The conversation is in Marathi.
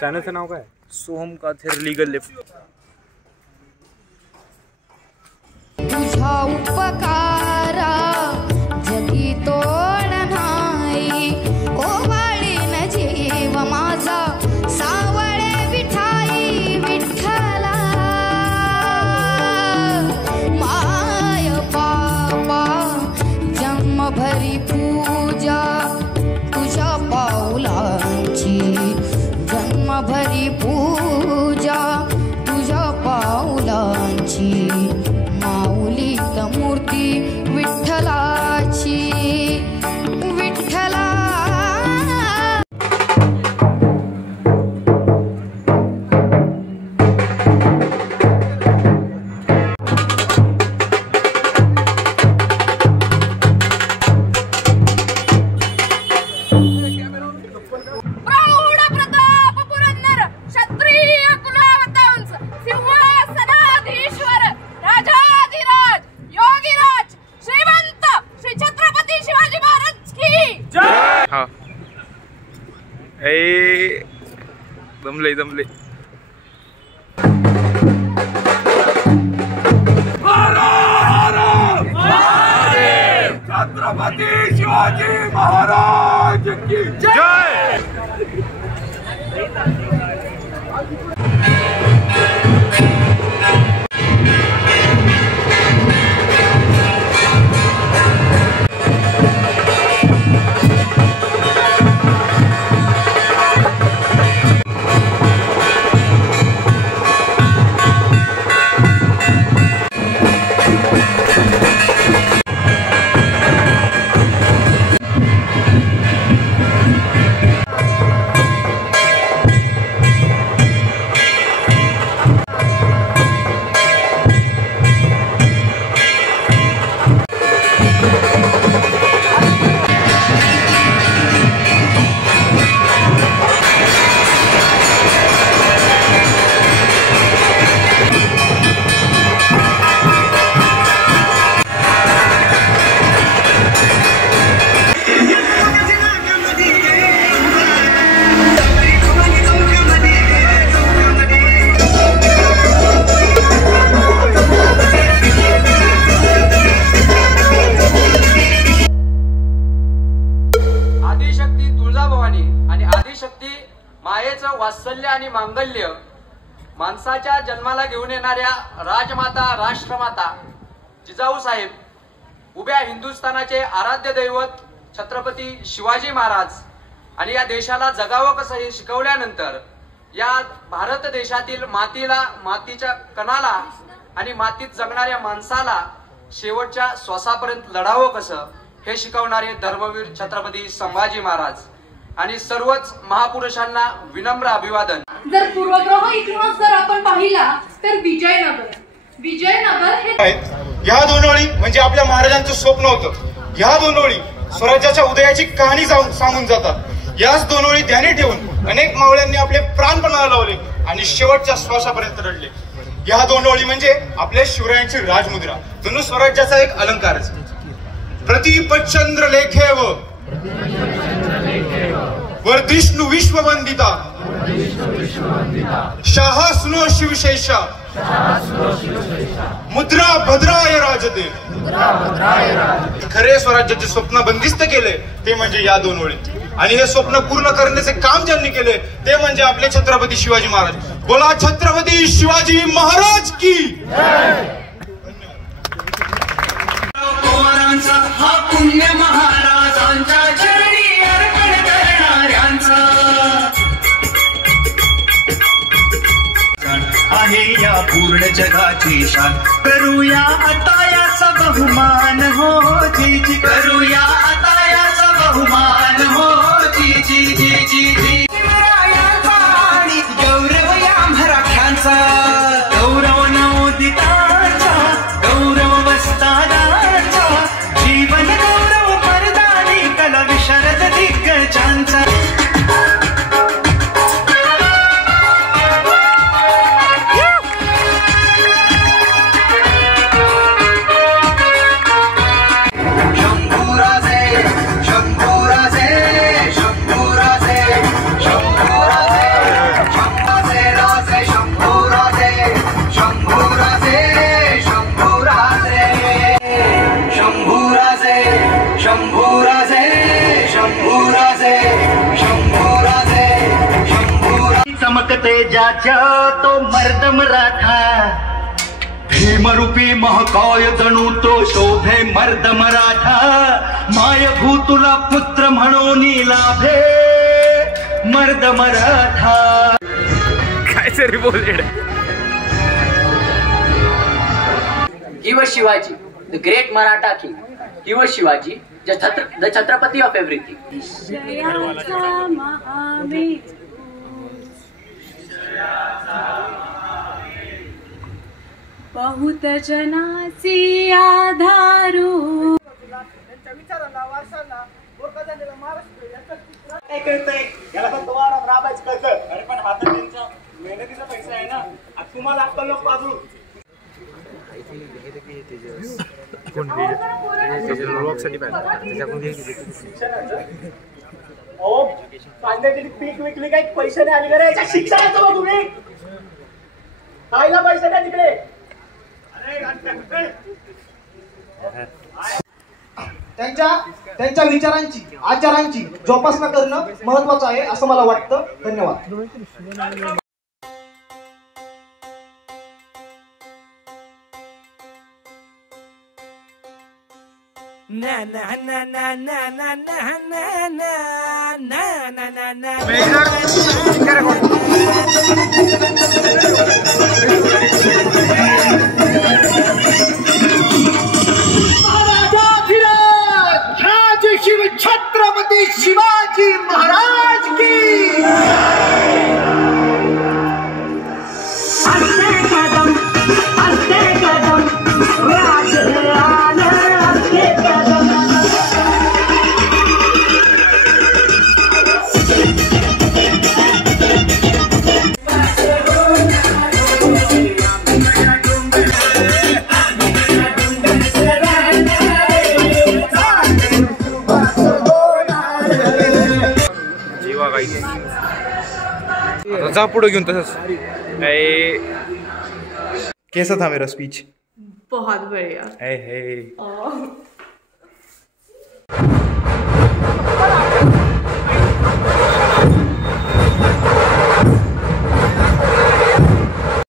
चॅनलचं नाव काय? Soham Kather legal lift. तुझा उपकारा जगी तोड नाही, ओवाळीन जीव माझा सावळे विठाई विठ्ठला. माय बाबा जन्मभरी पूजा तुझ्या पाऊलांची, जन्मभरी पूजा तुझ्या पाऊलांची. माऊलीत मूर्ती विठ्ठलाची विठ्ठला. जमले जमले. छत्रपती शिवाजी महाराज की जय. मायेचं वात्सल्य आणि मांगल्य, माणसाच्या जन्माला घेऊन येणाऱ्या राजमाता राष्ट्रमाता जिजाऊ साहेब, उभ्या हिंदुस्थानाचे आराध्य दैवत छत्रपती शिवाजी महाराज आणि या देशाला जगावं कसं हे शिकवल्यानंतर या भारत देशातील मातीला, मातीच्या कणाला आणि मातीत जगणाऱ्या माणसाला शेवटच्या श्वासापर्यंत लढावं कसं हे शिकवणारे धर्मवीर छत्रपती संभाजी महाराज आणि सर्वच महापुरुषांना विनम्र अभिवादन. जर पूर्वग्रह इतिहास जर आपण पाहिला तर विजयनगर हे या दोन ओळी म्हणजे आपल्या महाराजांचं स्वप्न होतं. या दोन ओळी स्वराज्याच्या उदयाची कहाणी सांगून जातात. याच दोन ओळी ध्यानी ठेवून अनेक मावळ्यांनी आपले प्राणपणाला लावले आणि शेवटच्या श्वासापर्यंत लढले. या दोन ओळी म्हणजे आपल्या शिवरायांची राजमुद्रा, जणू स्वराज्याचा एक अलंकारच. प्रतिपचंद्र लेखेव वर्धिष्णु विश्ववंदिता, शाह सुनो शिवशेषा, मुद्रा भद्राय राजते. खरे स्वराज्याचे स्वप्न बंदिस्त केले ते म्हणजे या दोन ओळी, आणि हे स्वप्न पूर्ण करण्याचे काम ज्यांनी केले ते म्हणजे आपले छत्रपती शिवाजी महाराज. बोला छत्रपती शिवाजी महाराज की हा पुण्य महाराजांच्या चरणी अर्पण करणाऱ्यांचा आहे या पूर्ण जगाची शान. करूया आता याचा बहुमान हो जी जी, करूया आता याचा बहुमान हो जी जी जी जी जी. शिवरायांचा आणि गौरव या मराठ्यांचा, गौरव नवोदितांचा, गौरव वस्तादांचा, जीवन गौरव परदानी कला विशारद दिग्गजांचा. चमकते ज्याच्या तो मर्द मराठा, भीमरूपी महाकाय जणू तो शोभे मर्द मराठा, माय भूतुला पुत्र म्हणून लाभे मर्द मराठा. काय तरी बोलेड. He was Shivaji, the great Maratha king. He was Shivaji, the Chhatrapati of everything. बहुत जनाचे आधारू. काय कळतंय याला फक्त वावरात राबायचं कळतं. अरे पण हा तर त्यांचा मेहनतीचा पैसा आहे ना. आज तुम्हाला अक्कल नको बाजू. अहो कांद्याची पीक विकली काही पैसे नाही आले रे. शिक्षणाचं बघ तुम्ही खायला पैसे नाही तिकडे. त्यांच्या विचारांची आचारांची जोपासना करणं महत्वाचं आहे असं मला वाटतं. धन्यवाद. शिव छत्रपती शिवाजी महाराज की. जा पुढे घेऊन तसंच. कैसा था मेरा स्पीच? बहुत बढ़िया. हे